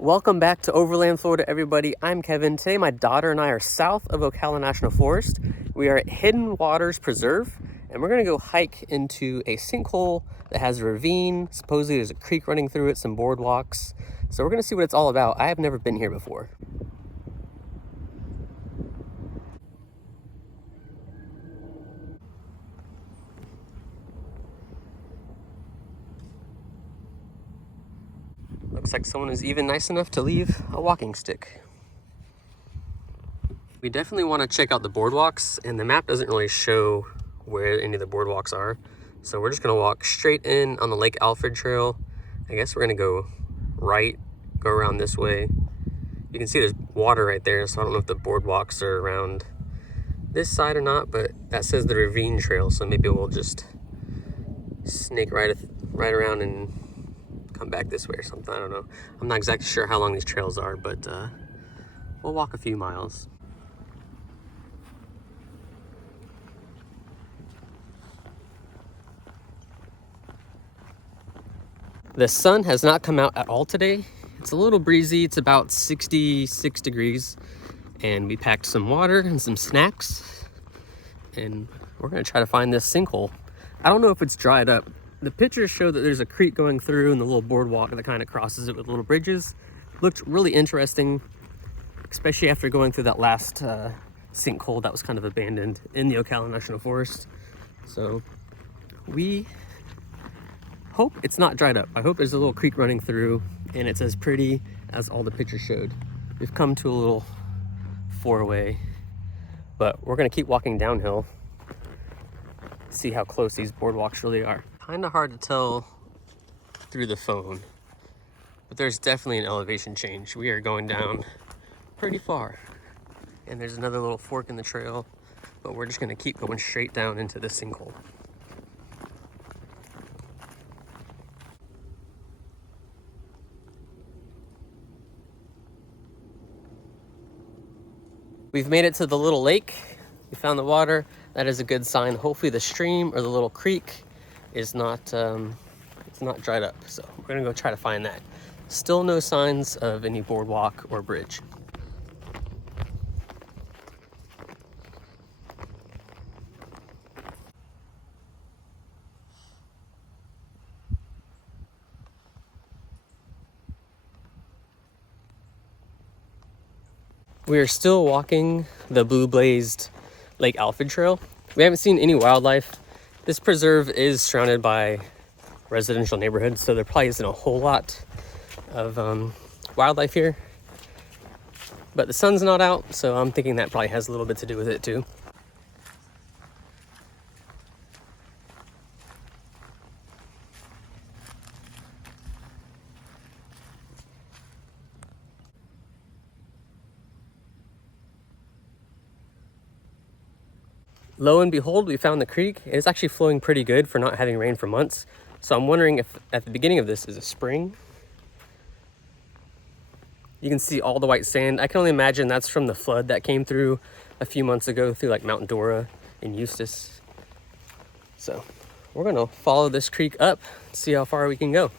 Welcome back to Overland, Florida, everybody. I'm Kevin. Today, my daughter and I are south of Ocala National Forest. We are at Hidden Waters Preserve, and we're gonna go hike into a sinkhole that has a ravine. Supposedly, there's a creek running through it, some boardwalks. So we're gonna see what it's all about. I have never been here before. Looks like someone is even nice enough to leave a walking stick. We definitely want to check out the boardwalks, and the map doesn't really show where any of the boardwalks are. So we're just going to walk straight in on the Lake Alfred Trail. I guess we're going to go right, go around this way. You can see there's water right there, so I don't know if the boardwalks are around this side or not, but that says the Ravine Trail, so maybe we'll just snake right around and come back this way or something. I don't know. I'm not exactly sure how long these trails are, but we'll walk a few miles. The sun has not come out at all today. It's a little breezy. It's about 66 degrees, and we packed some water and some snacks, and we're gonna try to find this sinkhole. I don't know if it's dried up. The pictures show that there's a creek going through and the little boardwalk that kind of crosses it with little bridges. Looked really interesting, especially after going through that last sinkhole that was kind of abandoned in the Ocala National Forest. So we hope it's not dried up. I hope there's a little creek running through and it's as pretty as all the pictures showed. We've come to a little four-way, but we're gonna keep walking downhill, see how close these boardwalks really are. Kind of hard to tell through the phone, but there's definitely an elevation change. We are going down pretty far, and there's another little fork in the trail, but we're just gonna keep going straight down into this sinkhole. We've made it to the little lake. We found the water. That is a good sign. Hopefully the stream or the little creek is not, it's not dried up. So we're gonna go try to find that. Still no signs of any boardwalk or bridge. We are still walking the blue blazed Lake Alfred Trail. We haven't seen any wildlife. This preserve is surrounded by residential neighborhoods, so there probably isn't a whole lot of wildlife here. But the sun's not out, so I'm thinking that probably has a little bit to do with it too. Lo and behold, we found the creek. It's actually flowing pretty good for not having rain for months. So I'm wondering if at the beginning of this is a spring. You can see all the white sand. I can only imagine that's from the flood that came through a few months ago through like Mount Dora and Eustis. So we're gonna follow this creek up, see how far we can go.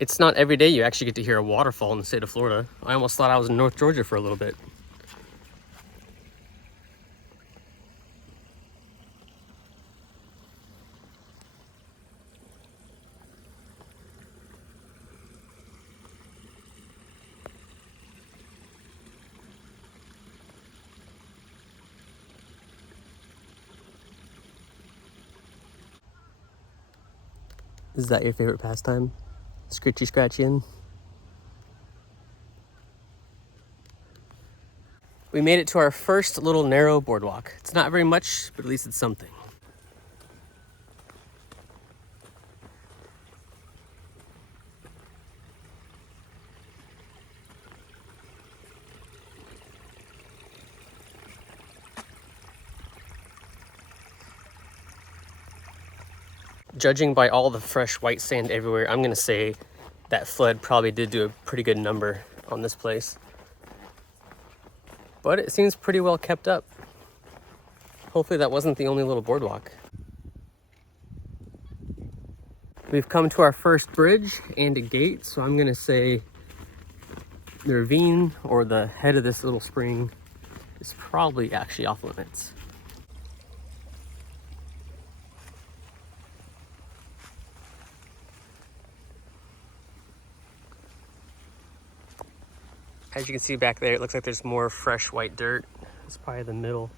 It's not every day you actually get to hear a waterfall in the state of Florida. I almost thought I was in North Georgia for a little bit. Is that your favorite pastime? scritchy scratching. We made it to our first little narrow boardwalk. It's not very much, but at least it's something. Judging by all the fresh white sand everywhere, I'm gonna say that flood probably did do a pretty good number on this place. But it seems pretty well kept up. Hopefully that wasn't the only little boardwalk. We've come to our first bridge and a gate, so I'm gonna say the ravine or the head of this little spring is probably actually off limits. As you can see back there, it looks like there's more fresh white dirt. It's probably the middle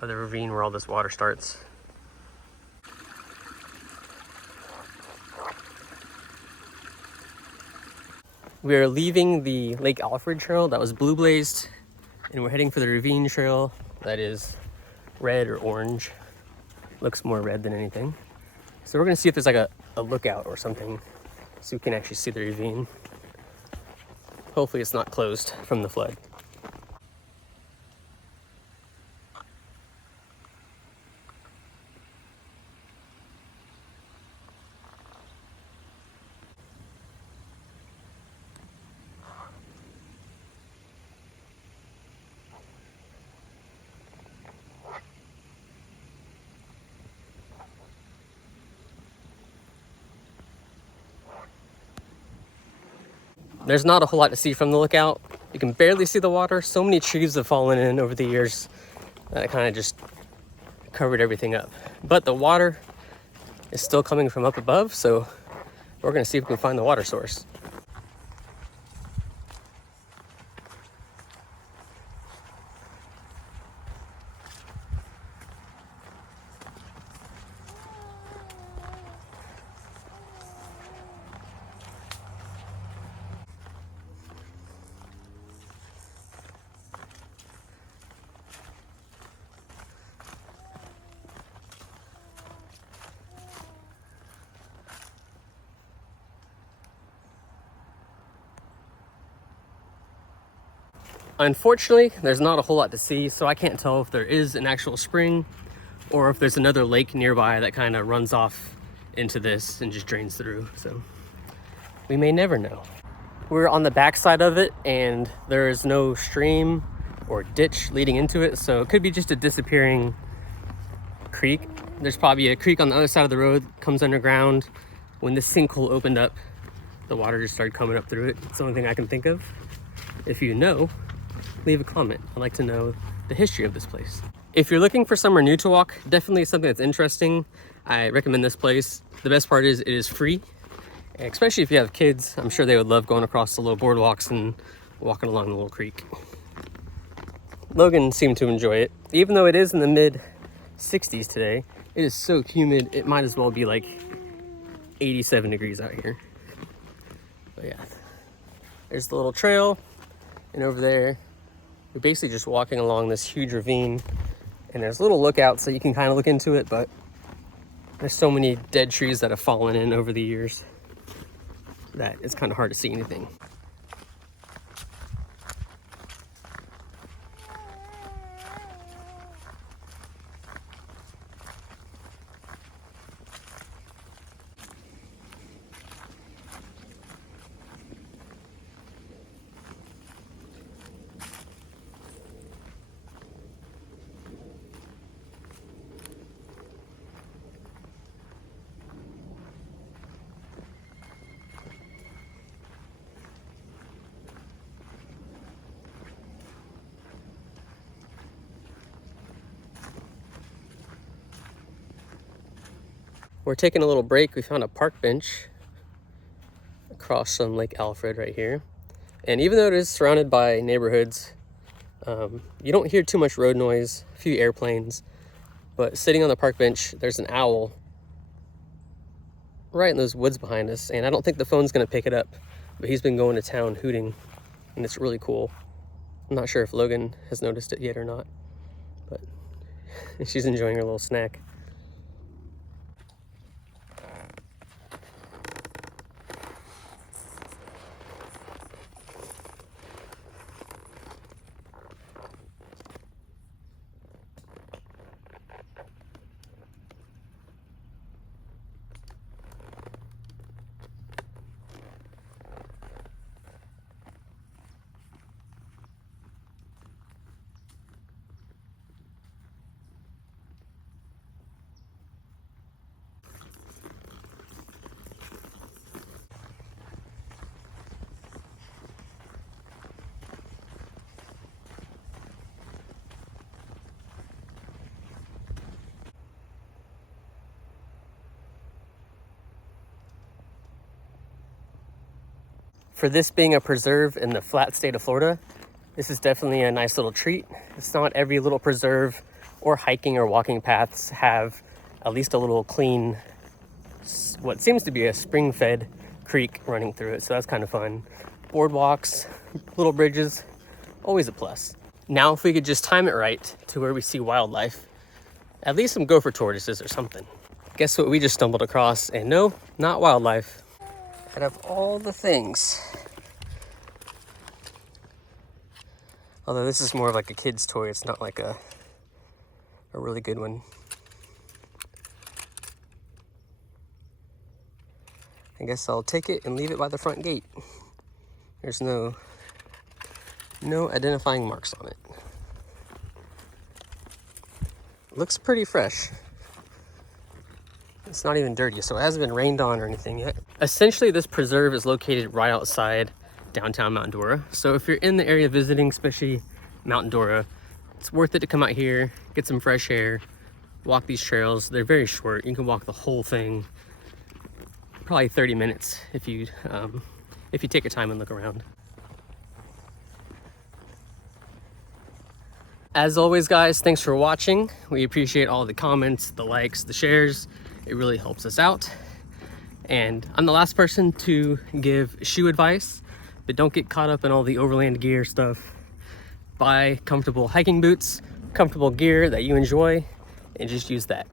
of the ravine where all this water starts. We are leaving the Lake Alfred trail that was blue blazed, and we're heading for the ravine trail that is red or orange. Looks more red than anything. So we're gonna see if there's like a lookout or something so we can actually see the ravine. Hopefully it's not closed from the flood. There's not a whole lot to see from the lookout. You can barely see the water. So many trees have fallen in over the years that it kind of just covered everything up. But the water is still coming from up above, so we're gonna see if we can find the water source. Unfortunately, there's not a whole lot to see, so I can't tell if there is an actual spring or if there's another lake nearby that kind of runs off into this and just drains through. So we may never know. We're on the back side of it and there is no stream or ditch leading into it, so it could be just a disappearing creek. There's probably a creek on the other side of the road, comes underground. When this sinkhole opened up, the water just started coming up through it. It's the only thing I can think of. If you know, leave a comment. I'd like to know the history of this place. If you're looking for somewhere new to walk, definitely something that's interesting, I recommend this place. The best part is it is free, especially if you have kids. I'm sure they would love going across the little boardwalks and walking along the little creek. Logan seemed to enjoy it. Even though it is in the mid 60s today, it is so humid, it might as well be like 87 degrees out here. But yeah, there's the little trail, and over there, you're basically just walking along this huge ravine, and there's a little lookout so you can kind of look into it, but there's so many dead trees that have fallen in over the years that it's kind of hard to see anything. We're taking a little break. We found a park bench across from Lake Alfred right here. And even though it is surrounded by neighborhoods, you don't hear too much road noise, a few airplanes, but sitting on the park bench, there's an owl right in those woods behind us, and I don't think the phone's gonna pick it up, but he's been going to town hooting, and it's really cool. I'm not sure if Logan has noticed it yet or not, but she's enjoying her little snack. For this being a preserve in the flat state of Florida, this is definitely a nice little treat. It's not every little preserve or hiking or walking paths have at least a little clean, what seems to be a spring-fed creek running through it, so that's kind of fun. Boardwalks, little bridges, always a plus. Now if we could just time it right to where we see wildlife, at least some gopher tortoises or something. Guess what we just stumbled across? And no, not wildlife. Out of all the things, although this is more of like a kid's toy, it's not like a really good one. I guess I'll take it and leave it by the front gate. There's no identifying marks on it. Looks pretty fresh. It's not even dirty, so it hasn't been rained on or anything yet. Essentially, this preserve is located right outside downtown Mount Dora. So if you're in the area visiting, especially Mount Dora, it's worth it to come out here, get some fresh air, walk these trails. They're very short. You can walk the whole thing, probably 30 minutes if you take your time and look around. As always, guys, thanks for watching. We appreciate all the comments, the likes, the shares. It really helps us out. And I'm the last person to give shoe advice, but don't get caught up in all the overland gear stuff. Buy comfortable hiking boots, comfortable gear that you enjoy, and just use that.